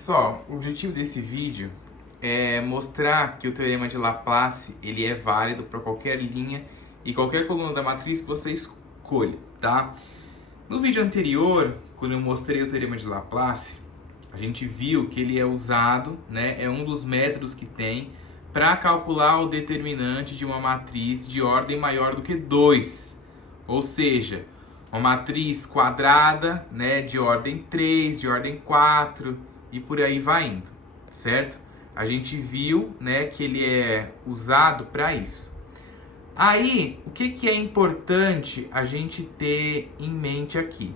Pessoal, o objetivo desse vídeo é mostrar que o teorema de Laplace ele é válido para qualquer linha e qualquer coluna da matriz que você escolha, tá? No vídeo anterior, quando eu mostrei o teorema de Laplace, a gente viu que ele é usado, né, é um dos métodos que tem para calcular o determinante de uma matriz de ordem maior do que 2. Ou seja, uma matriz quadrada, né, de ordem 3, de ordem 4 e por aí vai indo, certo? A gente viu, né, que ele é usado para isso. Aí, o que é importante a gente ter em mente aqui?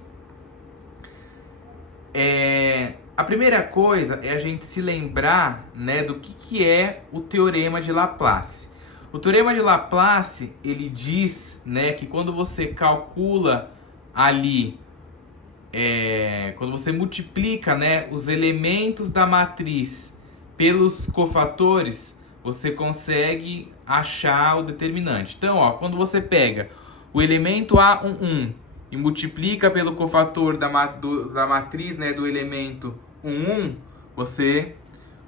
A primeira coisa é a gente se lembrar, né, do que é o teorema de Laplace. O teorema de Laplace, ele diz, né, que quando você calcula ali, quando você multiplica, né, os elementos da matriz pelos cofatores, você consegue achar o determinante. Então, ó, quando você pega o elemento A11 e multiplica pelo cofator da matriz, né, do elemento 11, você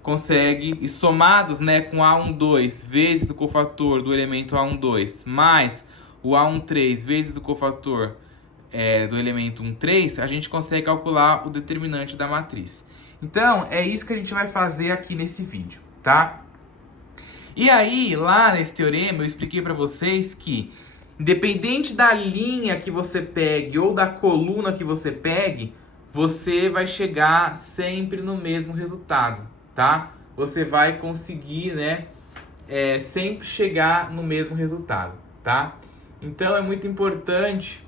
consegue, e somados, né, com A12 vezes o cofator do elemento A12 mais o A13 vezes o cofator do elemento 13, a gente consegue calcular o determinante da matriz. Então, é isso que a gente vai fazer aqui nesse vídeo, tá? E aí, lá nesse teorema, eu expliquei para vocês que, independente da linha que você pegue ou da coluna que você pegue, você vai chegar sempre no mesmo resultado, tá? Você vai conseguir, né, sempre chegar no mesmo resultado, tá? Então, é muito importante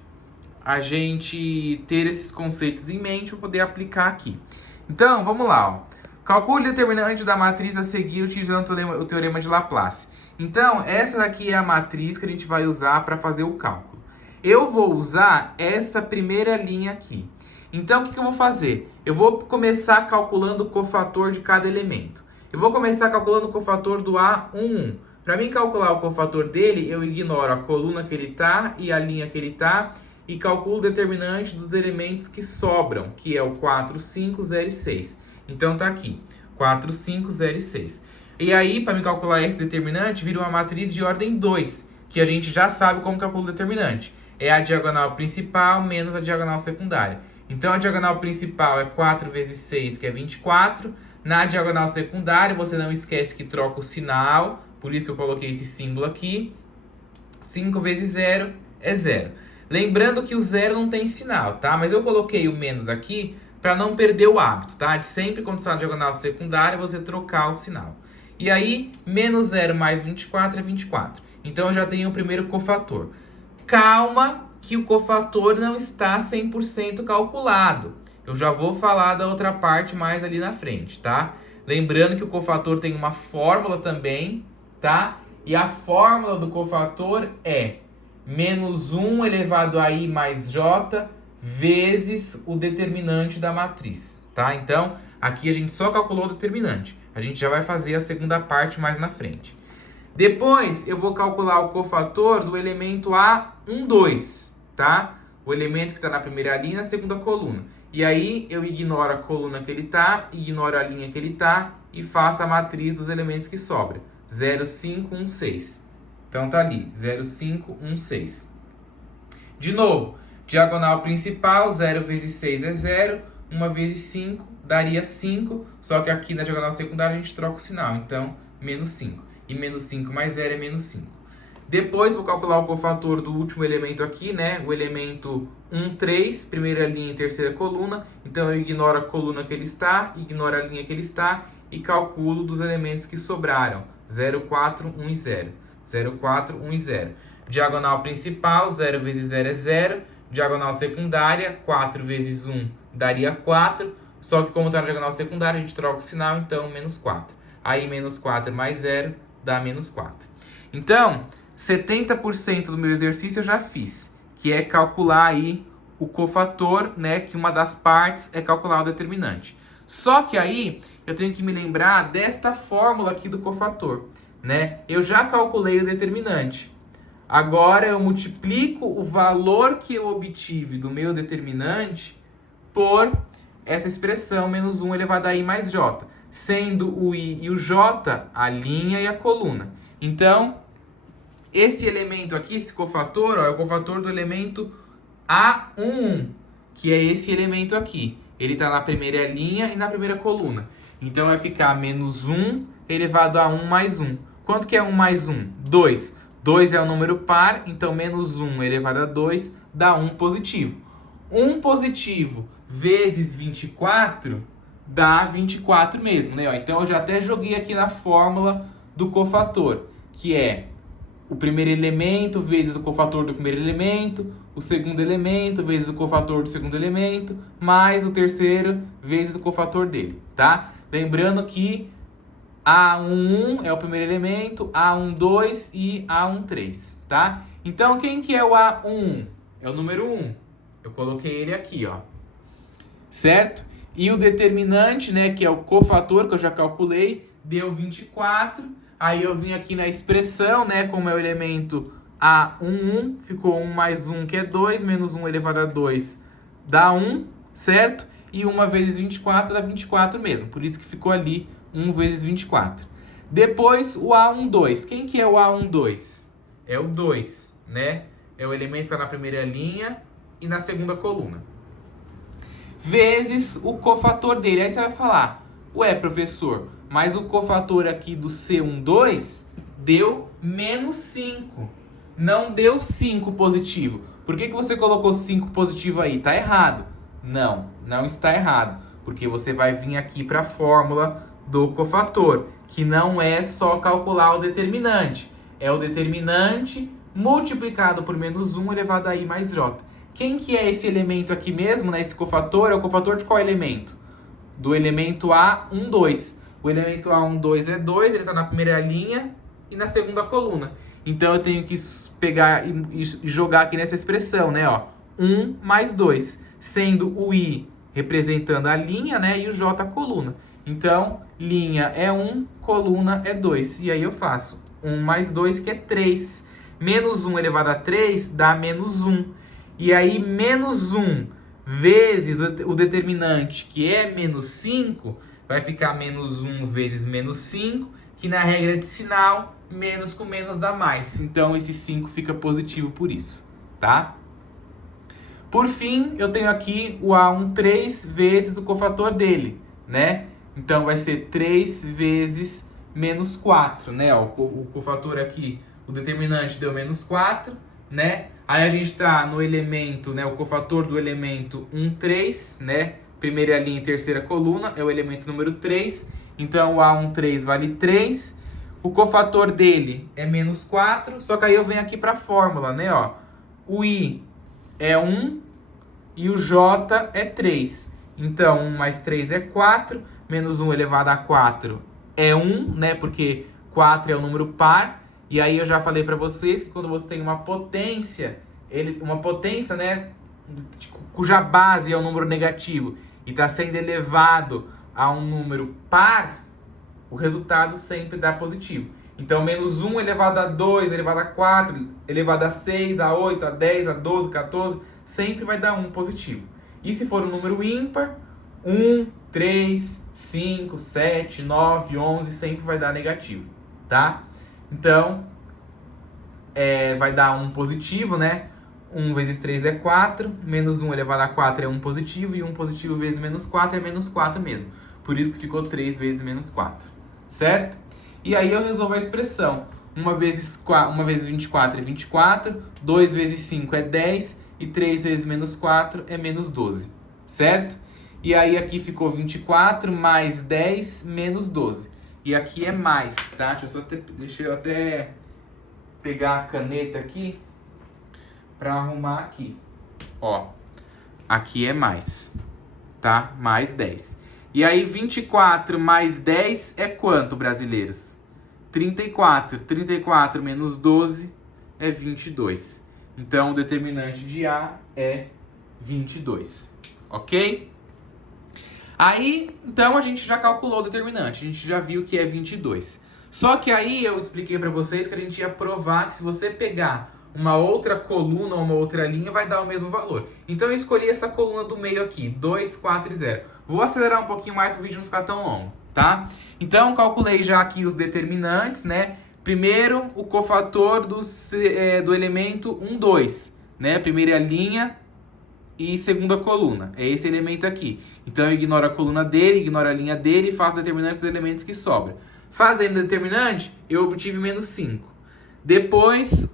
a gente ter esses conceitos em mente para poder aplicar aqui. Então, vamos lá, ó. Calcule o determinante da matriz a seguir utilizando o teorema de Laplace. Então, essa daqui é a matriz que a gente vai usar para fazer o cálculo. Eu vou usar essa primeira linha aqui. Então, o que eu vou fazer? Eu vou começar calculando o cofator de cada elemento. Eu vou começar calculando o cofator do A11. Para mim calcular o cofator dele, eu ignoro a coluna que ele está e a linha que ele está e calculo o determinante dos elementos que sobram, que é o 4, 5, 0 e 6. Então tá aqui, 4, 5, 0 e 6. E aí, para me calcular esse determinante, vira uma matriz de ordem 2, que a gente já sabe como calcula o determinante. É a diagonal principal menos a diagonal secundária. Então a diagonal principal é 4 vezes 6, que é 24. Na diagonal secundária, você não esquece que troca o sinal, por isso que eu coloquei esse símbolo aqui. 5 vezes 0 é 0. Lembrando que o 0 não tem sinal, tá? Mas eu coloquei o menos aqui para não perder o hábito, tá? De sempre quando está na diagonal secundária, você trocar o sinal. E aí, menos 0 mais 24 é 24. Então, eu já tenho o primeiro cofator. Calma que o cofator não está 100% calculado. Eu já vou falar da outra parte mais ali na frente, tá? Lembrando que o cofator tem uma fórmula também, tá? E a fórmula do cofator é menos 1 elevado a i mais j vezes o determinante da matriz, tá? Então, aqui a gente só calculou o determinante. A gente já vai fazer a segunda parte mais na frente. Depois, eu vou calcular o cofator do elemento A12, tá? O elemento que está na primeira linha e na segunda coluna. E aí, eu ignoro a coluna que ele está, ignoro a linha que ele está e faço a matriz dos elementos que sobram. 0, 5, 1, 6. Então, tá ali, 0, 5, 1, 6. De novo, diagonal principal, 0 vezes 6 é 0, 1 vezes 5 daria 5, só que aqui na diagonal secundária a gente troca o sinal, então, menos 5. E menos 5 mais 0 é menos 5. Depois, vou calcular o cofator do último elemento aqui, né? O elemento 1, 3, primeira linha e terceira coluna. Então, eu ignoro a coluna que ele está, ignoro a linha que ele está e calculo dos elementos que sobraram. 0, 4, 1 e 0. 0, 4, 1 e 0. Diagonal principal, 0 vezes 0 é 0. Diagonal secundária, 4 vezes 1 daria 4. Só que como está na diagonal secundária, a gente troca o sinal, então menos 4. Aí menos 4 mais 0 dá menos 4. Então, 70% do meu exercício eu já fiz, que é calcular aí o cofator, né, que uma das partes é calcular o determinante. Só que aí eu tenho que me lembrar desta fórmula aqui do cofator, né? Eu já calculei o determinante. Agora eu multiplico o valor que eu obtive do meu determinante por essa expressão menos 1 elevado a i mais j, sendo o i e o j a linha e a coluna. Então, esse elemento aqui, esse cofator, ó, é o cofator do elemento A11, que é esse elemento aqui. Ele está na primeira linha e na primeira coluna. Então, vai ficar menos 1 elevado a 1 mais 1. Quanto que é 1 mais 1? 2. 2 é um número par, então menos 1 elevado a 2 dá 1 positivo. 1 positivo vezes 24 dá 24 mesmo, né? Então, eu já até joguei aqui na fórmula do cofator, que é o primeiro elemento vezes o cofator do primeiro elemento, o segundo elemento vezes o cofator do segundo elemento, mais o terceiro vezes o cofator dele, tá? Lembrando que A11 é o primeiro elemento, A12 e A13, tá? Então, quem que é o A1? É o número 1. Eu coloquei ele aqui, ó. Certo? E o determinante, né, que é o cofator, que eu já calculei, deu 24. Aí eu vim aqui na expressão, né, como é o elemento A11, ficou 1 mais 1, que é 2, menos 1 elevado a 2 dá 1, certo? E 1 vezes 24 dá 24 mesmo, por isso que ficou ali 1 vezes 24. Depois o A12. Quem que é o A12? É o 2, né? É o elemento que está na primeira linha e na segunda coluna. Vezes o cofator dele. Aí você vai falar, ué, professor, mas o cofator aqui do C12 deu menos 5. Não deu 5 positivo. Por que você colocou 5 positivo aí? Tá errado. Não, não está errado. Porque você vai vir aqui para a fórmula do cofator, que não é só calcular o determinante. É o determinante multiplicado por menos 1 elevado a i mais j. Quem que é esse elemento aqui mesmo, né? Esse cofator é o cofator de qual elemento? Do elemento A12. O elemento A12 é 2, ele está na primeira linha e na segunda coluna. Então, eu tenho que pegar e jogar aqui nessa expressão, né? Ó, 1 mais 2, sendo o i representando a linha, né? E o j a coluna. Então, linha é 1, coluna é 2. E aí eu faço 1 mais 2, que é 3. Menos 1 elevado a 3 dá menos 1. E aí, menos 1 vezes o determinante, que é menos 5, vai ficar menos 1 vezes menos 5, que na regra de sinal, menos com menos dá mais. Então, esse 5 fica positivo por isso, tá? Por fim, eu tenho aqui o A13 vezes o cofator dele, né? Então, vai ser 3 vezes menos 4, né? Ó, o cofator aqui, o determinante deu menos 4, né? Aí a gente tá no elemento, né? O cofator do elemento 1, 3, né? Primeira linha e terceira coluna é o elemento número 3. Então, o A13 vale 3. O cofator dele é menos 4. Só que aí eu venho aqui para a fórmula, né? Ó, o I é 1 e o J é 3. Então, 1 mais 3 é 4. Menos 1 elevado a 4 é 1, né? Porque 4 é um número par. E aí eu já falei para vocês que quando você tem uma potência, né, cuja base é um número negativo e está sendo elevado a um número par, o resultado sempre dá positivo. Então, menos 1 elevado a 2, elevado a 4, elevado a 6, a 8, a 10, a 12, 14, sempre vai dar 1 positivo. E se for um número ímpar, 1, 3, 5, 7, 9, 11, sempre vai dar negativo, tá? Então, vai dar 1 positivo, né? 1 vezes 3 é 4, menos 1 elevado a 4 é 1 positivo, e 1 positivo vezes menos 4 é menos 4 mesmo. Por isso que ficou 3 vezes menos 4, certo? E aí eu resolvo a expressão. 1 vezes 24 é 24, 2 vezes 5 é 10, e 3 vezes menos 4 é menos 12, certo? E aí aqui ficou 24 mais 10 menos 12. E aqui é mais, tá? Deixa eu até pegar a caneta aqui para arrumar aqui. Ó, aqui é mais, tá? Mais 10. E aí 24 mais 10 é quanto, brasileiros? 34. 34 menos 12 é 22. Então, o determinante de A é 22, ok? Aí, então, a gente já calculou o determinante, a gente já viu que é 22. Só que aí eu expliquei para vocês que a gente ia provar que se você pegar uma outra coluna ou uma outra linha, vai dar o mesmo valor. Então, eu escolhi essa coluna do meio aqui, 2, 4 e 0. Vou acelerar um pouquinho mais para o vídeo não ficar tão longo, tá? Então, calculei já aqui os determinantes, né? Primeiro, o cofator do elemento 1, 2, né? Primeira linha e segunda coluna. É esse elemento aqui. Então, eu ignoro a coluna dele, ignoro a linha dele e faço o determinante dos elementos que sobram. Fazendo o determinante, eu obtive menos 5. Depois,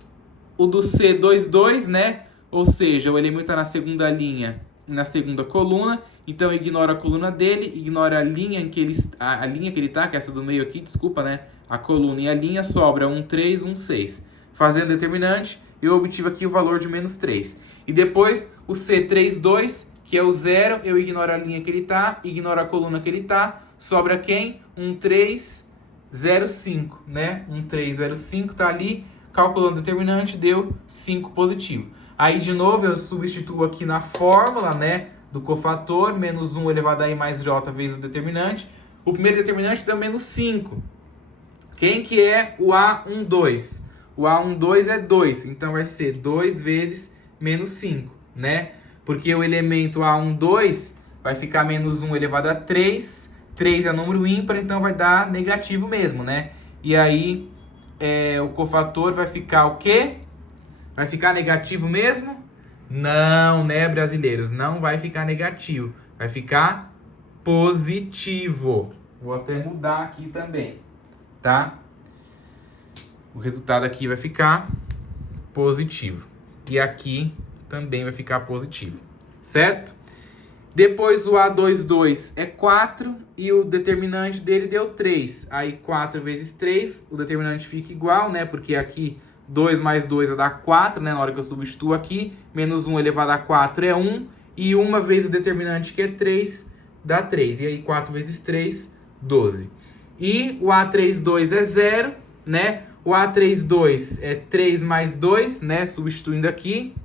o do C2, 2, né? Ou seja, o elemento está na segunda linha e na segunda coluna. Então, eu ignoro a coluna dele, ignoro a linha que ele está, que é essa do meio aqui, desculpa, né? A coluna e a linha, sobra 1, 3, 1, 6. Fazendo determinante, eu obtive aqui o valor de menos 3. E depois, o C3, 2, que é o 0, eu ignoro a linha que ele está, ignoro a coluna que ele está, sobra quem? 1, 3, 0, 5, né? 1, 3, 0, 5 está ali, calculando o determinante, deu 5 positivo. Aí, de novo, eu substituo aqui na fórmula, né, do cofator, menos 1 elevado a i mais j vezes o determinante. O primeiro determinante deu menos 5. Quem que é o A12? O A12 é 2, então vai ser 2 vezes menos 5, né? Porque o elemento A12 vai ficar menos 1 elevado a 3. 3 é número ímpar, então vai dar negativo mesmo, né? E aí, o cofator vai ficar o quê? Vai ficar negativo mesmo? Não, né, brasileiros? Não vai ficar negativo. Vai ficar positivo. Vou até mudar aqui também, tá? O resultado aqui vai ficar positivo. E aqui também vai ficar positivo, certo? Depois o A22 é 4 e o determinante dele deu 3. Aí 4 vezes 3, o determinante fica igual, né? Porque aqui 2 mais 2 vai dar 4, né? Na hora que eu substituo aqui. Menos 1 elevado a 4 é 1. E 1 vezes o determinante, que é 3, dá 3. E aí 4 vezes 3, 12. E o A32 é 0, né? O A32 é 3 mais 2, né? Substituindo aqui,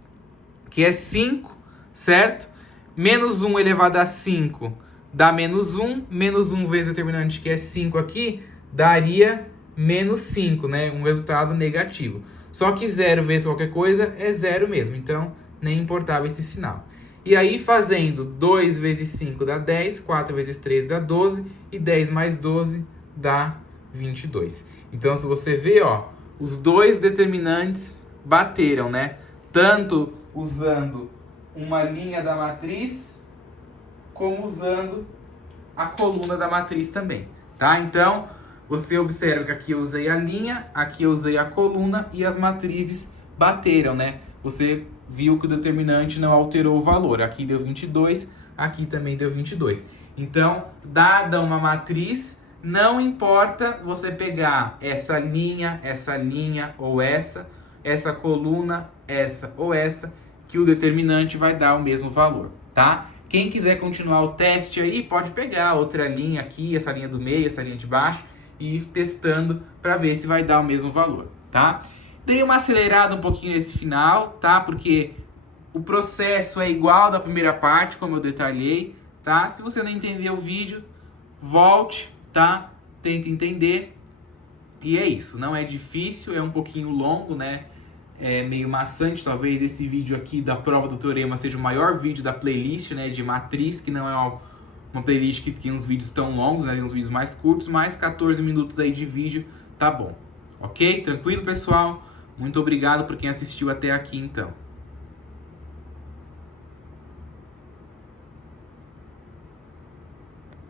que é 5, certo? Menos 1 elevado a 5 dá menos 1. Menos 1 vezes o determinante, que é 5 aqui, daria menos 5, né? Um resultado negativo. Só que 0 vezes qualquer coisa é 0 mesmo. Então, nem importava esse sinal. E aí, fazendo 2 vezes 5 dá 10, 4 vezes 3 dá 12, e 10 mais 12 dá 22. Então, se você vê, ó, os dois determinantes bateram, né? Tanto usando uma linha da matriz, como usando a coluna da matriz também, tá? Então, você observa que aqui eu usei a linha, aqui eu usei a coluna e as matrizes bateram, né? Você viu que o determinante não alterou o valor. Aqui deu 22, aqui também deu 22. Então, dada uma matriz, não importa você pegar essa linha ou essa coluna, essa ou essa, que o determinante vai dar o mesmo valor, tá? Quem quiser continuar o teste aí, pode pegar outra linha aqui, essa linha do meio, essa linha de baixo, e ir testando para ver se vai dar o mesmo valor, tá? Dei uma acelerada um pouquinho nesse final, tá? Porque o processo é igual da primeira parte, como eu detalhei, tá? Se você não entendeu o vídeo, volte, tá? Tenta entender. E é isso, não é difícil, é um pouquinho longo, né? É meio maçante, talvez esse vídeo aqui da prova do teorema seja o maior vídeo da playlist, né? De matriz, que não é uma playlist que tem uns vídeos tão longos, né? Tem uns vídeos mais curtos, mais 14 minutos aí de vídeo, tá bom. Ok? Tranquilo, pessoal? Muito obrigado por quem assistiu até aqui, então.